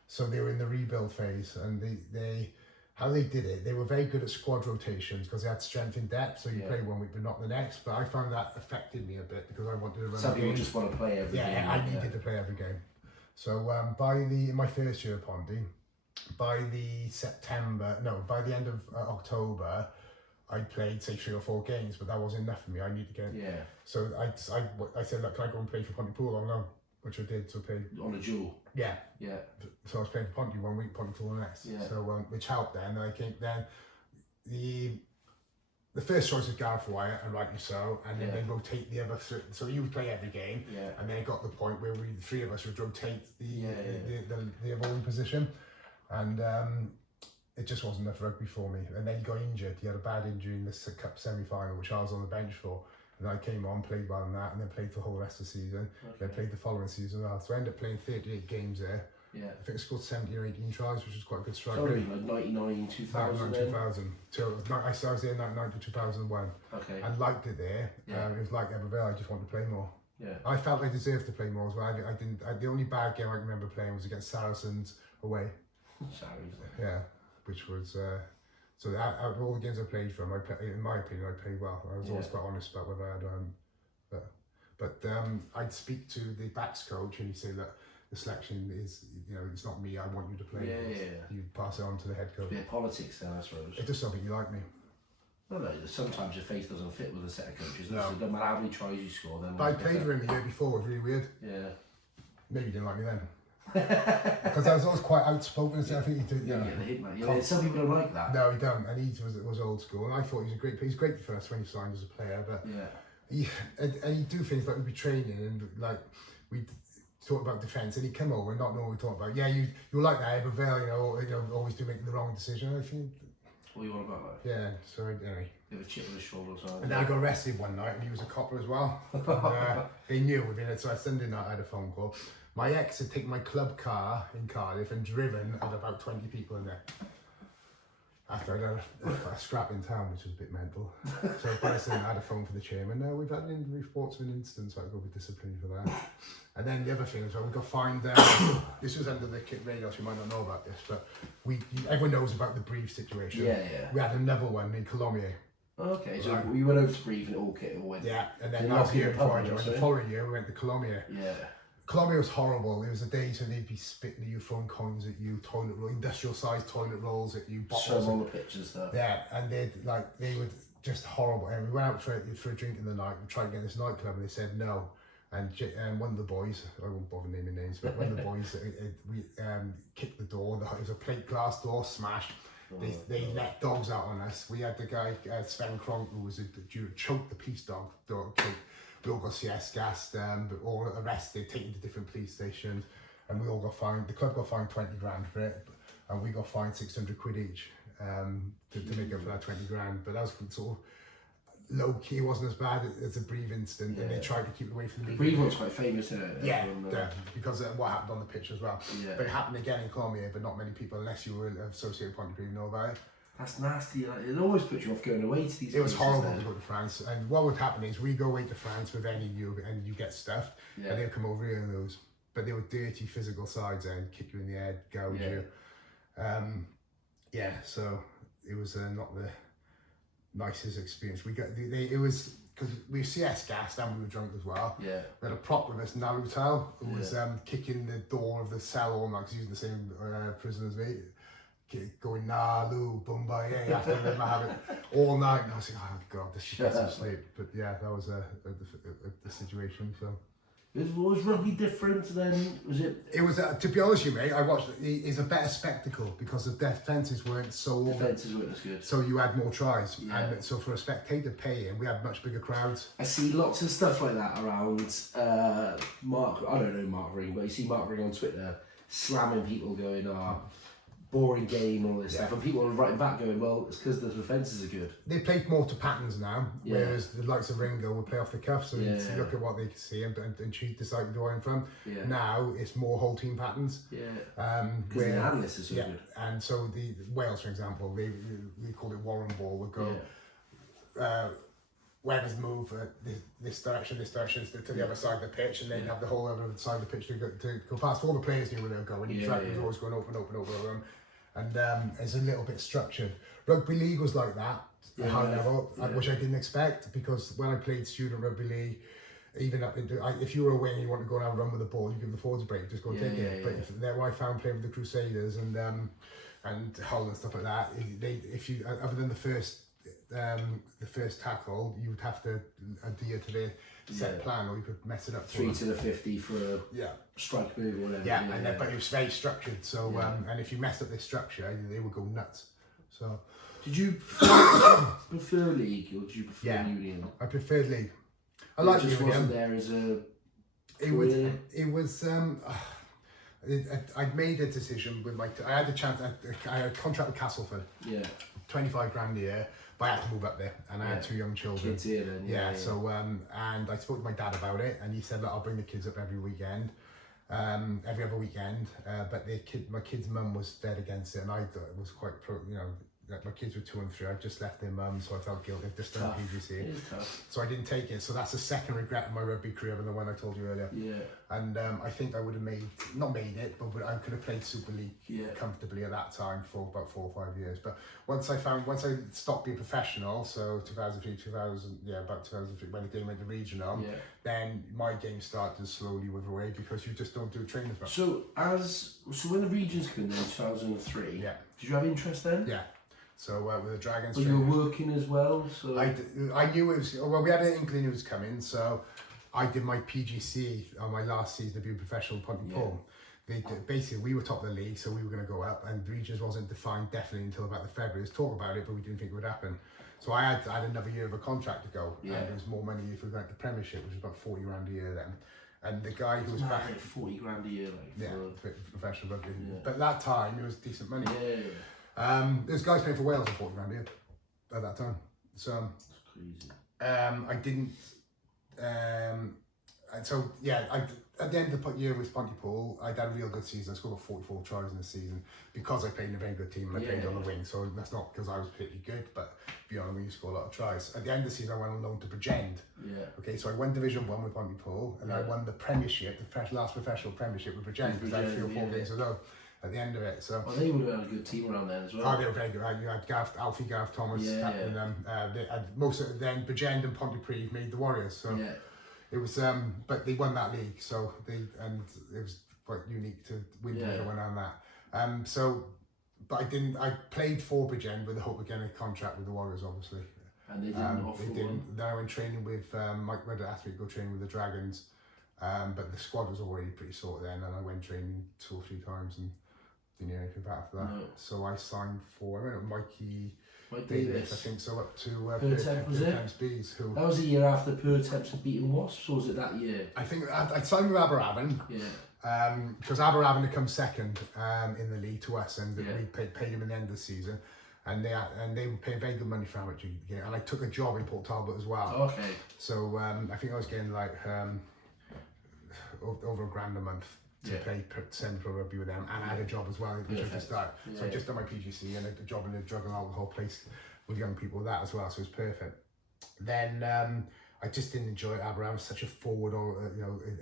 So they were in the rebuild phase, and they how they did it, they were very good at squad rotations because they had strength in depth. So you play one week but not the next. But I found that affected me a bit because I wanted to run. Some people just want to play every game. Yeah, I needed to play every game. So in my first year at Pondy, by the end of October, I played say 3 or 4 games, but that wasn't enough for me. I need to get. Yeah. So I said, look, can I go and play for Pontypool on loan? Which I did. So I played on a dual. Yeah. Yeah. So I was playing for Ponty 1 week, Pontypool the next. Yeah. So which helped then. I think then the first choice was Gareth Wyatt, and rightly so, and then they rotate the other 3. So you would play every game, and then it got the point where the 3 of us would rotate the bowling position, and it just wasn't enough rugby for me. And then he got injured. He had a bad injury in the cup semi-final, which I was on the bench for. And I came on, played well in that, and then played for the whole rest of the season. Then played the following season as well. So I ended up playing 38 games there. Yeah. I think I scored 17 or 18 tries, which was quite a good strike. Sorry, like 99, 2000 2000. So I was there in 99 to 2001. Okay. I liked it there. Yeah. It was like Eberville, I just wanted to play more. Yeah. I felt I deserved to play more as well. The only bad game I remember playing was against Saracens away. Saracens. Yeah, which was... So out of all the games I played from, in my opinion, I played well. I was always quite honest about whether I had I'd speak to the backs coach and he'd say, look, the selection is, it's not me, I want you to play. You pass it on to the head coach. A bit of politics then, I suppose. It's just something you like me. No, sometimes your face doesn't fit with a set of coaches. No. So no matter how many tries you score, then. But I played with him the year before, it was really weird. Yeah. Maybe he didn't like me then. Because I was always quite outspoken, so I think he did. Yeah, the hit man. Some people don't like that. No, he don't, and he was old school, and I thought he was a great player. He's great for us when he signed as a player, but he'd do things like we'd be training and like we'd talk about defence, and he'd come over and not know what we talked about. Yeah, you like that, Eberville, always do make the wrong decision. I think. What you want about that? Yeah, so anyway. Bit of a chip on his shoulder or something. And then I got arrested one night, and he was a copper as well. And, they knew within it, so Sunday night I had a phone call. My ex had taken my club car in Cardiff and driven at about 20 people in there. After I'd had a scrap in town, which was a bit mental. So by the I had a phone for the chairman. No, we've had reports of an incident, so I go with discipline for that. And then the other thing was, we got fined. This was under the kit radar, so you might not know about this, but everyone knows about the brief situation. Yeah. We had another one in Colomiers. Okay, so we went over to Brief and all kit and went. Yeah, and then last year before I joined, the following year we went to Colomiers. Yeah. Colombia was horrible. There was a day when they'd be spitting at you, throwing coins at you, industrial sized toilet rolls at you, bottles. On the pitch and stuff. Yeah, and they were just horrible. And we went out for a drink in the night. We tried to get in this nightclub, and they said no. And one of the boys, I won't bother naming names, but one of the boys, we kicked the door. It was a plate glass door, smashed. They let dogs out on us. We had the guy Sven Kronk, who was choked the police dog. We all got CS gassed, but all arrested, taken to different police stations, and we all got fined. The club got fined 20 grand for it, and we got fined 600 quid each to make up for that 20 grand. But that was sort of low key. It wasn't as bad as the Brief incident, and they tried to keep it away from the Brief one's quite famous, isn't it? Yeah, because of what happened on the pitch as well. Yeah. But it happened again in Colomiers, but not many people, unless you were associated with Pontypridd, know about it. That's nasty. It always puts you off going away to these. It was horrible to go to France, and what would happen is we go away to France with any of you, and you get stuffed, and they'll come over here and those. But they were dirty physical sides, and kick you in the head, gouge you. So it was not the nicest experience. It was because we were CS gassed and we were drunk as well. Yeah. We had a prop with us, Nalutal, who was kicking the door of the cell all night because he was in the same prison as me. Going Nalu, Bombay, after them having all night, and I was like, oh god, this shit gets some sleep. But yeah, that was the situation. So was rugby different then? Was it? It was to be honest with you, mate. I watched it. It's a better spectacle because the defences weren't so. Defences weren't as good. So you had more tries, and so for a spectator paying, we had much bigger crowds. I see lots of stuff like that around. Mark, I don't know Mark Ring, but you see Mark Ring on Twitter slamming people, going, boring game, all this stuff, and people are writing back going, well, it's because the defences are good. They play more to patterns now, whereas the likes of Ringo would play off the cuff, so you look at what they can see and decide where I'm from. Now it's more whole team patterns. Because the analysts are so good. And so the Wales, for example, we called it Warren ball, would go Webbers move this direction to the other side of the pitch, and then have the whole other side of the pitch to go past. All the players knew where they were going. Each track was always going open, and it's a little bit structured. Rugby League was like that, high level, which I didn't expect, because when I played student rugby league, even up into, if you were away and you want to go down and run with the ball, you give the forwards a break, just go take it. But what I found playing with the Crusaders and Hull and stuff like that, if you other than the first tackle, you would have to adhere to the set plan, or you could mess it up. 3 to the 50 for a strike move or whatever. But it was very structured. So and if you messed up this structure, they would go nuts. So did you prefer league or did you prefer union? I preferred league. I like just union. Wasn't there as a career? It was. I'd made a decision with I had a chance. I had a contract with Castleford. 25 grand a year. But I had to move up there, and I had 2 young children. Kids here then, So and I spoke to my dad about it, and he said, "Look, I'll bring the kids up every weekend, every other weekend." But my kid's mum was dead against it, and I was quite my kids were 2 and 3. I just left their mum, so I felt guilty. I've just done PGC, so I didn't take it. So that's the second regret of my rugby career, than the one I told you earlier. And I think I would have not made it, but I could have played Super League comfortably at that time for about 4 or 5 years. But once I stopped being professional, so 2003, about 2003, when the game went to regional, then my game started to slowly wither away, because you just don't do training as much. So when the regions came in 2003, did you have interest then? Yeah. So with the Dragons, but you were working as well. So I knew it was. Well, we had an inkling it was coming. So I did my PGC on my last season of being professional in Pontypool. Basically, we were top of the league, so we were going to go up, and regions wasn't defined definitely until about the February. There was talk about it, but we didn't think it would happen. So I had another year of a contract to go, and there was more money if we went to Premiership, which was about 40 grand a year then. And the guy who was back, like 40 grand a year, for professional rugby. But at that time, it was decent money. There's guys playing for Wales at 40 grand a year at that time. So that's crazy. I didn't. At the end of the year with Pontypool, I'd had a real good season. I scored 44 tries in the season because I played in a very good team and I played on the wing. So that's not because I was particularly good, but beyond the wing, you score a lot of tries. At the end of the season, I went on loan to Bridgend. Okay, so I won Division 1 with Pontypool, and I won the Premiership, the last professional Premiership with Bridgend, because I had 3 or 4 games to go at the end of it. So they would have had a good team around then as well. Oh, they were very good. You had Alfie Thomas captaining them. Most of them, Bridgend and Pontypridd made the Warriors. So it was, but they won that league. So it was quite unique to win Division 1 on that. But I played for Bridgend with the hope of getting a contract with the Warriors, obviously. And they didn't offer one. Then I went training with Mike Woodard asked me to go training with the Dragons, but the squad was already pretty sorted then, and I went training 2 or 3 times and didn't hear anything back after that. No. So I signed for, I went with Mike Davis, I think, so up to Pertemps Bees. That was the year after Pertemps had beaten Wasps, or was it that year? I think I signed with Aberavon. Because Aberavon had come second in the league to us, and we paid him at the end of the season, and they were paying very good money for how much you get. And I took a job in Port Talbot as well. Okay. So I think I was getting like over £1,000 a month to play semi-pro rugby with them, and I had a job as well, which I just started. So I just done my PGC and a job in a drug and alcohol place with young people with that as well. So it was perfect. Then I just didn't enjoy it. Aberavon was such a forward,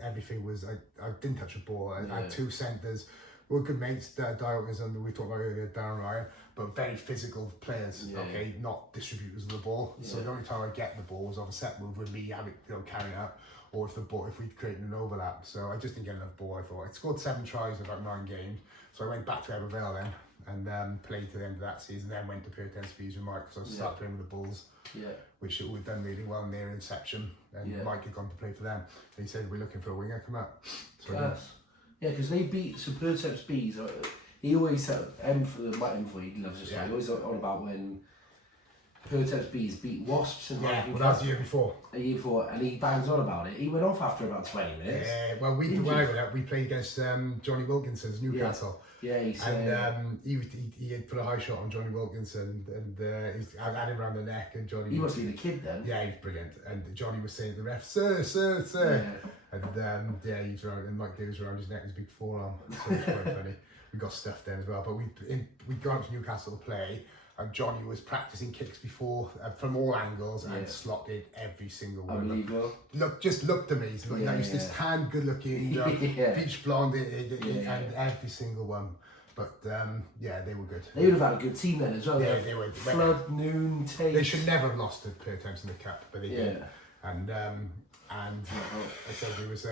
everything was. I didn't touch a ball. I had 2 centres. We were good mates, Dioters and we talked about earlier, Darren Ryan, but very physical players. Okay, not distributors of the ball. So the only time I get the ball was off a set move with me having carrying out, or if we'd created an overlap. So I just didn't get enough ball. I thought I scored 7 tries in about 9 games. So I went back to Ebervale then and played to the end of that season. Then went to Pertemps Bees with Mike, because I started playing with the Bulls. Which we'd done really well in their inception, and Mike had gone to play for them. And he said, "We're looking for a winger, come up." So because they beat Pertemps Bees. He always said he loves this. He always on about when Pertemps Bees beat Wasps. And that was the year before. A year before, and he bangs on about it. He went off after about 20 minutes. Yeah, well, we played against Johnny Wilkinson's Newcastle. He said, and he had put a high shot on Johnny Wilkinson, and I had him around the neck, and Johnny. He must be the kid then. Yeah, he's brilliant. And Johnny was saying to the ref, "Sir, sir, sir." And he's around, and Mike Davis around his neck, his big forearm. So it's quite funny. We got stuffed then as well. But we got up to Newcastle to play, And Johnny was practicing kicks before from all angles and slotted every single one. Unbelievable. Just looked amazing. Like, he's this tan, good-looking, peach blonde, and every single one. But they were good. They would have had a good team then as well. Yeah, they would. Flood, Noon, Tate. They should never have lost to Per Temps in the Cup, but they did. And I said there was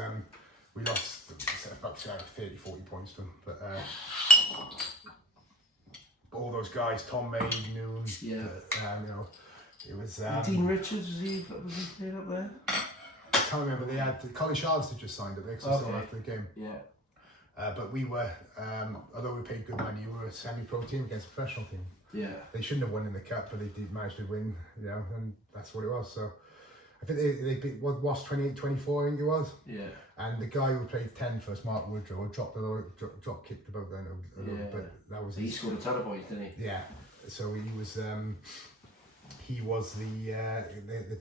we lost about 30, 40 points to them, but all those guys, Tom May, Noon, it was. Dean Richards was he playing up there? I can't remember. They had Colin Charles had just signed up there because I saw after the game. Yeah. But we were, although we paid good money, we were a semi-pro team against a professional team. Yeah. They shouldn't have won in the cup, but they did manage to win, and that's what it was. So I think they beat Wasp 28-24, I think it was. Yeah. And the guy who played 10 for us, Mark Woodard, drop kicked about then a little bit. That was he scored a ton of points, didn't he? Yeah. So he was the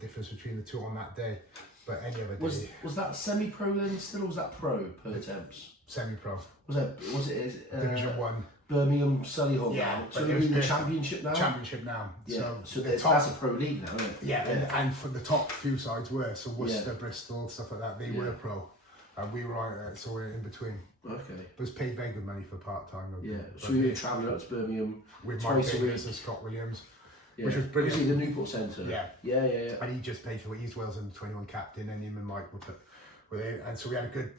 difference between the two on that day. But any other day. Was that semi-pro then still, or was that pro per temps? Semi-pro. Was it Division 1. Birmingham Solihull? Yeah, so they're in the championship now. Championship now. Yeah. So that's a pro league now, isn't it? Yeah, and for the top few sides were Worcester, Bristol, stuff like that. They were pro. And we were so we're in between. Okay. But it's paid very good money for part time. Yeah. So we were travelling up to Birmingham with Mike Davis and Scott Williams. Yeah. Which was brilliant. Was he the Newport Centre? Yeah. Yeah. And he just paid for it. He's Wales under 21 captain, and him and Mike were there. And so we had a good.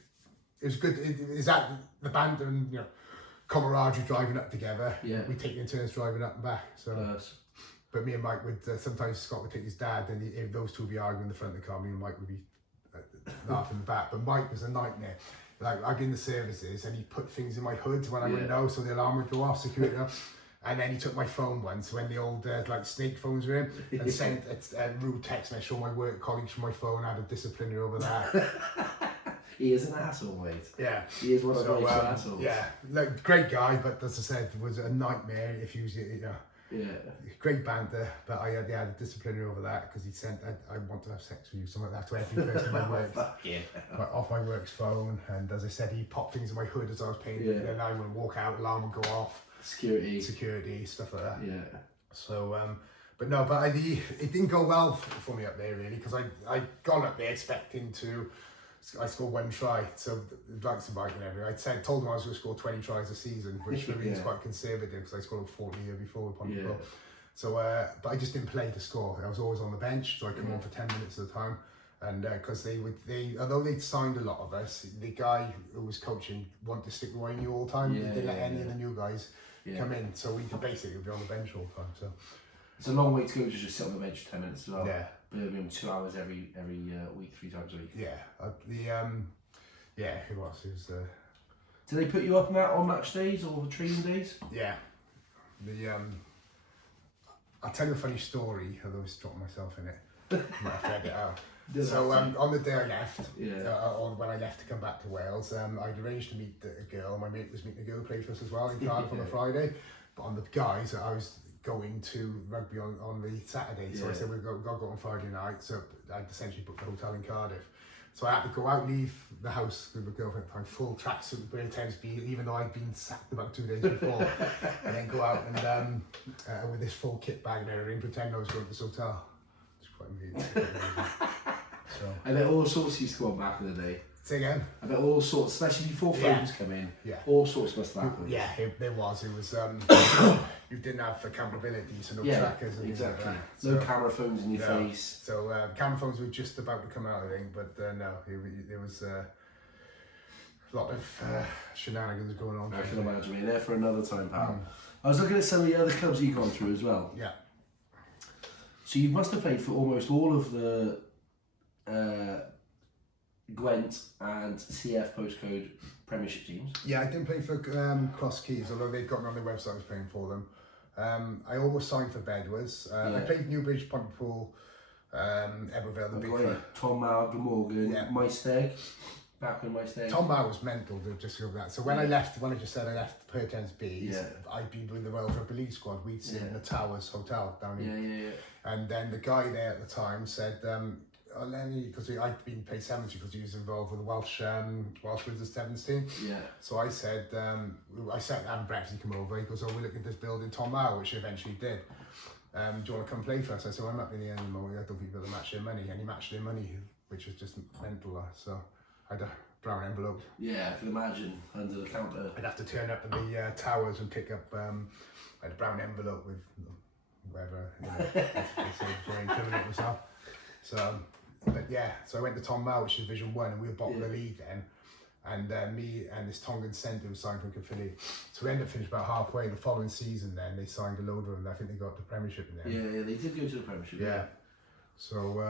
It was good. Is that the band and camaraderie driving up together? Yeah. We take in turns driving up and back. So. But me and Mike would sometimes Scott would take his dad, and if those two would be arguing in the front of the car, me and Mike would be laughing in the back. But Mike was a nightmare. Like I'd be in the services, and he'd put things in my hood when I wouldn't know, so the alarm would go off, security. And then he took my phone once when the old snake phones were in and sent a rude text message on my work colleagues from my phone. I had a disciplinary over that. He is an asshole, mate. Yeah. He is one of those assholes. Yeah, like great guy, but as I said, it was a nightmare if he was, Yeah. Great banter, but I had a disciplinary over that because he sent, I want to have sex with you, something like that, to every person in my work. Off my work's phone, and as I said, he popped things in my hood as I was paying, and then I would walk out, alarm would go off. Security, stuff like that. Yeah. So, but it didn't go well for me up there really, because I got up there expecting I scored 1 try, so like some bike and everything. Told him I was going to score 20 tries a season, which for me is quite conservative because I scored 40 the year before with Pontypool. So, but I just didn't play to score. I was always on the bench, so I come on for 10 minutes at a time. And because although they'd signed a lot of us, the guy who was coaching wanted to stick with what he knew all the time. He didn't let any of the new guys come in, so we could basically be on the bench all the time. So it's a long way to go to just sit on the bench for 10 minutes as well. Yeah. Birmingham 2 hours every week, 3 times a week. Yeah. Who else is there? Do they put you up on match days or the training days? Yeah. I'll tell you a funny story, although it's dropping myself in it. I might have to edit it out. So on the day I left, or when I left to come back to Wales, I'd arranged to meet a girl. My mate was meeting a girl who played for us as well in Cardiff on a Friday. But on the guys, I was going to rugby on the Saturday. So I said, we've got to go on Friday night. So I'd essentially booked the hotel in Cardiff. So I had to go out, leave the house with my girlfriend at the time, full tracksuit, Brave Thames Beat, even though I'd been sacked about 2 days before. And then go out and with this full kit bag and everything, pretend I was going to this hotel. It's quite amazing. So. I bet all sorts used to go on back in the day. Say again? I bet all sorts, especially before phones come in. Yeah. All sorts must have happened. Yeah, there was. It was. You didn't have accountability, so no trackers and exactly. Like that. No so, camera phones in your face. So camera phones were just about to come out, I think, but no, there was a lot of shenanigans going on. I can imagine. You're there for another time, pal. I was looking at some of the other clubs you've gone through as well. Yeah. So you must have played for almost all of the Gwent and CF postcode Premiership teams. Yeah, I didn't play for Cross Keys, although they've got me on their website. I was playing for them. I almost signed for Bedwards. I played Newbridge, Pontypool, Ebervale, the big club. Tom Mauer, Glamorgan, Maesteg. Back when Maesteg. Tom Mauer was mental to just go that. So when I just said I left Perkins B's, I'd been with the Welsh Rugby League squad. We'd sit in the Towers Hotel down here. And then the guy there at the time said, Lenny, because I'd been paid 70 because he was involved with the Welsh Wizards Sevens team. Yeah. So I said, having breakfast, he come over, he goes, oh, we're looking at this building Tom Mao, which he eventually did. Do you want to come play for us? I said, well, I'm up in the end of the morning, I don't think we'll be able to match their money. And he matched their money, which was just mental. So I had a brown envelope. Yeah, I can imagine, under the counter. I'd have to turn up at the towers and pick up I had a brown envelope with whatever, they say before I incriminate myself. So, but yeah, so I went to Tom Mao, which is Division 1, and we were bottom of the league then. And me and this Tongan centre was signed from Caerphilly. So we ended up finishing about halfway. The following season then, they signed a load of them. I think they got the Premiership in there. Yeah, they did go to the Premiership. Yeah. So,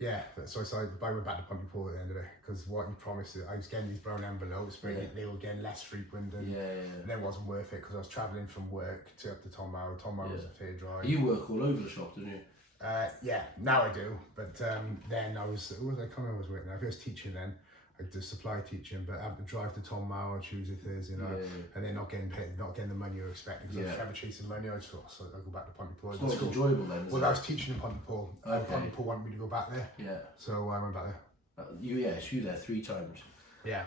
I went back to Pontypool at the end of it, because what he promised, I was getting these brown envelopes, but they were getting less frequent, and it wasn't worth it, because I was travelling from work up to Tom Mao. Tom Mao was a fair drive. You work all over the shop, don't you? Yeah, now I do, but then I was, I can't remember what I was working. I was teaching then. I did supply teaching, but I have to drive to Tom Mao on Tuesday, Thursday night, and then not getting paid, not getting the money you're expecting. Because I was ever chasing money, I just thought, so I'll go back to Pontypool. It's not enjoyable then, I was teaching in Pontypool. Pontypool wanted me to go back there. Yeah. So I went back there. You were there 3 times. Yeah.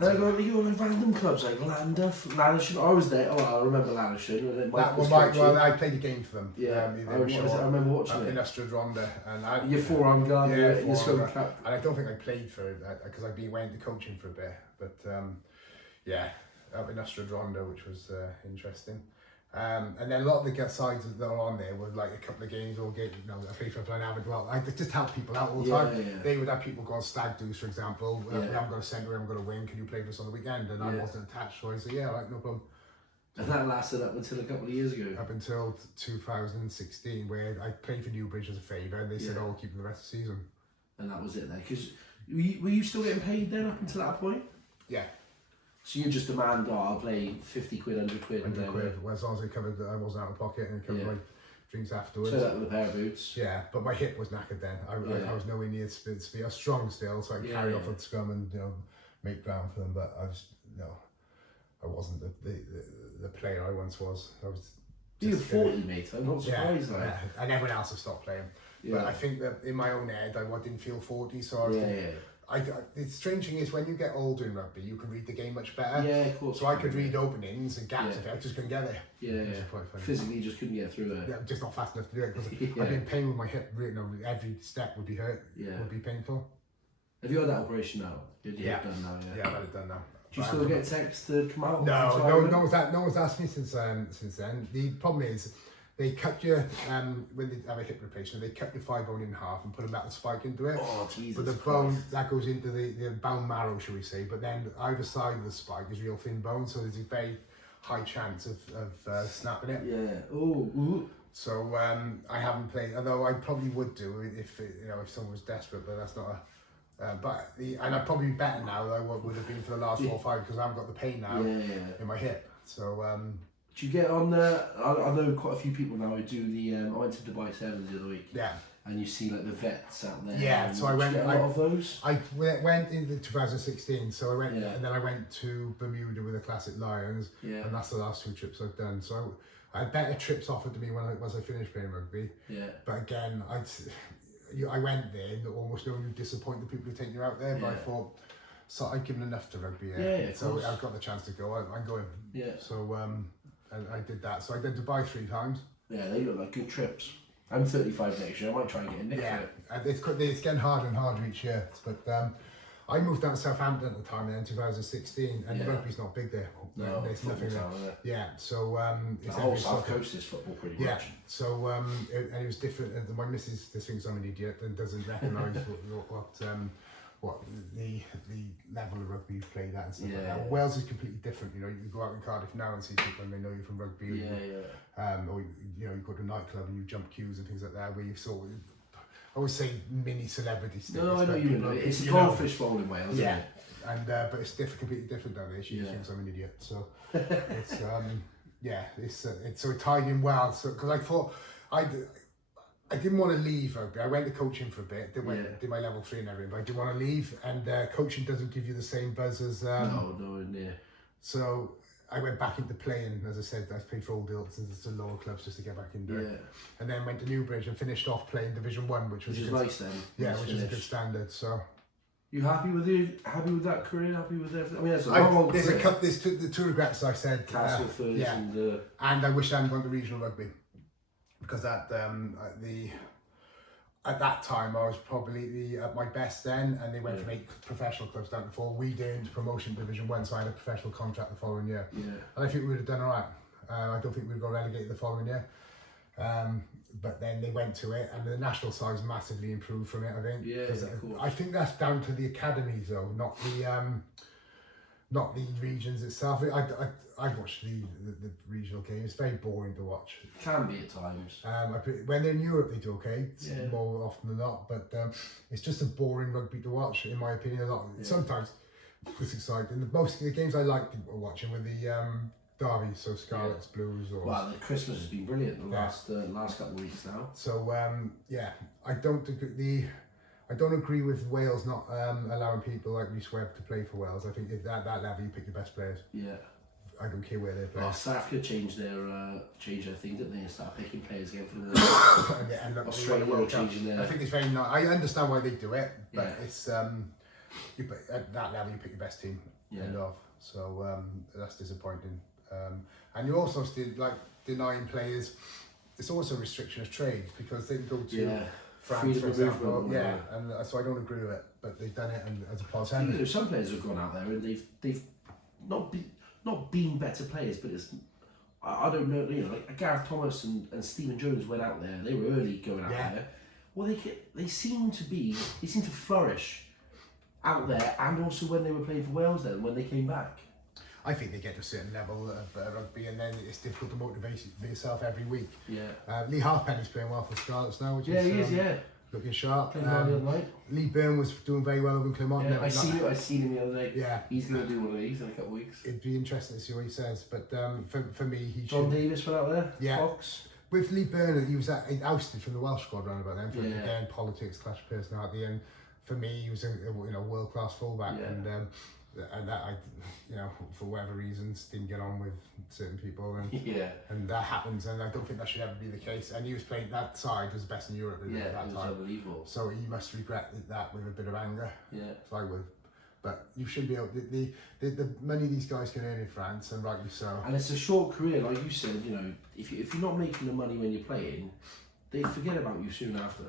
And I got you on random clubs like Lanarkshire. I was there. Oh, I remember Lanarkshire. I played a game for them. Yeah, I remember watching it. In Ronda, and your forearm guard. Yeah, and I don't think I played for it because I went into coaching for a bit. But up in Ronda, which was interesting. And then a lot of the sides that are on there were like a couple of games or game, I played for Plan Avid. Well, I just help people out all the time. Yeah. They would have people go on stag do's, for example. We haven't got a centre, we haven't got a wing. Can you play for us on the weekend? And I wasn't attached, so I said, yeah, right, no problem. And that lasted up until a couple of years ago. Up until 2016, where I played for Newbridge as a favour, and they said, "Oh, we'll keep them the rest of the season." And that was it then. Because were you still getting paid then up until that point? Yeah. So you just demand, I'll play 50 quid, 100 quid. 100 quid, well, as long as it covered, I wasn't out of pocket and it covered my drinks afterwards. So that with a pair of boots. Yeah, but my hip was knackered then. I was nowhere near speed. I was strong still, so I could carry off with scrum and make ground for them. But I wasn't the player I once was. I was. You're 40, mate. I'm not surprised. And everyone else has stopped playing. But I think that in my own head, I didn't feel 40, so I was. The strange thing is when you get older in rugby, you can read the game much better. Yeah, of course. So I could read openings and gaps if I just couldn't get there. Yeah. Physically, just couldn't get through there. Yeah, just not fast enough to do it because I've been pain with my hip. Every step would be hurt. Yeah. Would be painful. Have you had that operation now? Yeah. Done now. Yeah, I've had it done now. Do you still get texts to come out? No one's asked me since then. The problem is, they cut your, when they have a hip replacement, they cut your thigh bone in half and put a metal spike into it. Oh, Jesus. But the bone, that goes into the bone marrow, shall we say, but then either side of the spike is real thin bone, so there's a very high chance of snapping it. Yeah. Ooh. So I haven't played, although I probably would do if someone was desperate, but that's not and I'd probably be better now than I would have been for the last 4 or 5 because I haven't got the pain now in my hip. So do you get on the? I know quite a few people now who do the. I went to Dubai Sevens the other week. Yeah. And you see like the vets out there. Yeah. So I went. A lot of those. I went in 2016. So I went, and then I went to Bermuda with the Classic Lions. Yeah. And that's the last 2 trips I've done. So I had better trips offered to me once I finished playing rugby. Yeah. But again, I went there and almost knowing you disappoint the people who take you out there. But I thought, so I'd given enough to rugby. Yeah. So I've got the chance to go. I'm going. Yeah. So and I did that. So I did Dubai 3 times. Yeah, they look like good trips. I'm 35 next year. I might try and get in there. And it's getting harder and harder each year. But I moved down to Southampton at the time in 2016, and rugby's not big there. No, there's nothing there. Yeah, so it's the whole South Coast is football pretty much. So and it was different. And my missus just thinks I'm an idiot and doesn't recognise what the level of rugby you've played at and stuff like that. Well, Wales is completely different. You go out in Cardiff now and see people and they know you from rugby. Or you go to a nightclub and you jump queues and things like that where you sort of, I always say mini celebrity status. No, I know you know. It's a goldfish bowl in Wales, isn't it? And but it's completely different down there. She thinks I'm an idiot. So it's so it tied in well. So because I thought I didn't want to leave rugby. I went to coaching for a bit, did my level 3 and everything, but I didn't want to leave. And coaching doesn't give you the same buzz as no. So I went back into playing, as I said, I played for Old Ilkeston, the lower clubs just to get back into it. And then went to Newbridge and finished off playing Division 1, which was nice then. Yeah, which is a good standard. So you happy with that career? Happy with everything? I mean, there's the two regrets I said. Castleford and I wish I hadn't gone to regional rugby, because at that time I was probably at my best then, and they went from 8 professional clubs down to 4. We did into promotion Division 1, so I had a professional contract the following year. And I think we would have done all right. I don't think we would got relegated the following year. But then they went to it, and the national side's massively improved from it, I think. I think that's down to the academies though, not the regions itself. I watched the regional game. It's very boring to watch. It can be at times. When they're in Europe, they do okay, more often than not. But it's just a boring rugby to watch, in my opinion. Sometimes it's exciting. Most of the games I liked watching were the derbies, so Scarlets, Blues. Well, the Christmas has been brilliant the last couple of weeks now. So I don't agree with Wales not allowing people like Rhys Webb to play for Wales. I think at that level you pick your best players. I don't care where they play. South Africa changed their thing, didn't they? And start picking players again for the Australia changing their. I think it's very nice. I understand why they do it, but it's at that level you pick your best team. End of. So that's disappointing. And you're also still denying players. It's also a restriction of trade, because they can go to France, for example. And so I don't agree with it, but they've done it as a policy. Some players have gone out there and they've not been better players, but it's I don't know, like Gareth Thomas and Stephen Jones went out there. They were early going out there. Well, they seem to flourish out there, and also when they were playing for Wales then, when they came back. I think they get to a certain level of rugby, and then it's difficult to motivate yourself every week. Lee Halfpenny's playing well for Scarlets now, which is looking sharp. Lee Byrne was doing very well over in Clermont. I seen him the other day. He's going to do one of these in a couple of weeks. It'd be interesting to see what he says, but for me, John Davis went out there. Fox. With Lee Byrne, he was ousted from the Welsh squad round about then. Again, politics, clash of personality, and for me, he was a world class fullback, and that I, for whatever reasons, didn't get on with certain people, and that happens, and I don't think that should ever be the case. And he was playing, that side was the best in Europe at that time. Was unbelievable. So he must regret that with a bit of anger. So I would. But you should be able the money these guys can earn in France, and rightly so. And it's a short career, like you said. If you're not making the money when you're playing, they forget about you soon after.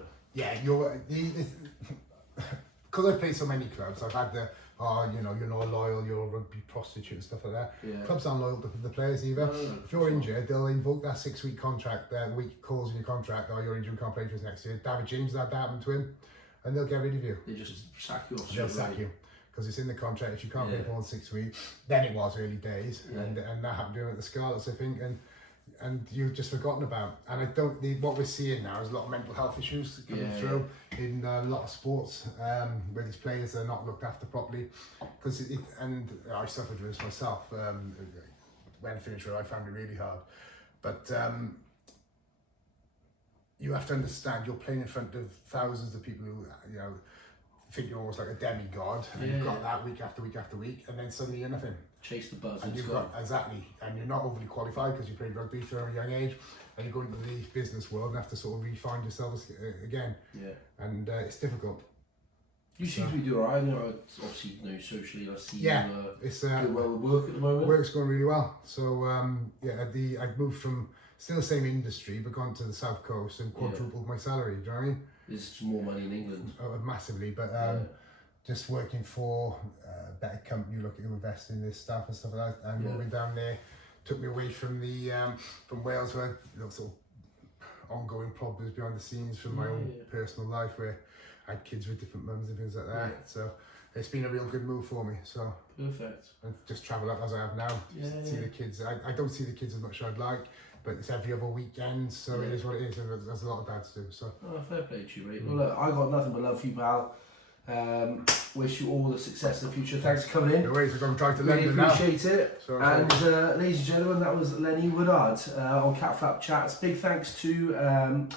Because I've played so many clubs, I've had you're not loyal, you're a rugby prostitute and stuff like that. Clubs aren't loyal to the players either. If you're injured, they'll invoke that 6-week contract, week clause in your contract, you're injured, you can't play for us next year. David James had that happen to him, and they'll get rid of you. They just sack you off. They'll sack you, because it's in the contract. If you can't play for more than 6 weeks, then it was early days, and that happened to him at the Scarlets, I think, and you've just forgotten about. And what we're seeing now is a lot of mental health issues coming through in a lot of sports, where these players are not looked after properly. And I suffered with this myself. When I finished it, I found it really hard. But you have to understand, you're playing in front of thousands of people who, think you're almost like a demigod, and you've got that week after week after week, and then suddenly you're nothing. Chase the buzz. And you've got, exactly, and you're not overly qualified because you played rugby from a young age, and you go into the business world and have to sort of refine yourself again. And it's difficult. You seem to be doing alright. Obviously, socially, I see you it's doing well with work at the moment. Work's going really well. So I've moved from still the same industry, but gone to the south coast and quadrupled my salary. Do you know what I mean? There's more money in England. Massively, but just working for a better company looking to invest in this stuff and stuff like that, and moving down there took me away from the from Wales, where sort of ongoing problems behind the scenes from my own personal life, where I had kids with different mums and things like that. So it's been a real good move for me. So perfect. And just travel up as I have now. See the kids. I don't see the kids as much as I'd like, but it's every other weekend, so it is what it is, and there's a lot of dads do. So fair play to you, mate. Well, look, I got nothing but love for you, pal. Wish you all the success in the future. Thanks for coming in. No worries, we're going to drive to London now. Really appreciate it. And ladies and gentlemen, that was Lenny Woodard on Catflap Chats. Big thanks to the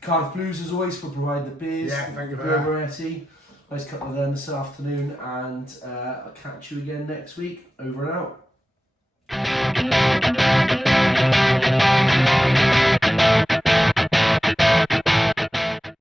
Cardiff Blues, as always, for providing the beers. Thank you for that. Moretti. Nice couple of them this afternoon, and I'll catch you again next week. Over and out.